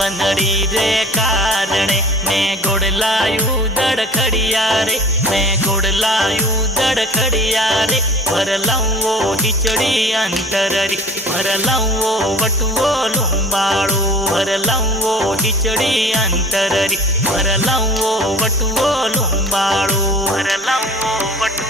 बनड़ी रे कारणे मैं गोड़लायू दड़खड़िया रे, मैं गोड़लायू दड़खड़िया रे। भर लाऊं हिचड़ी अंतररी, भर लाऊं वटुओ लुंबाड़ो, भर लाऊं हिचड़ी अंतररी, भर लाऊं वटुओ लुंबाड़ो, भर लाऊं वटुओ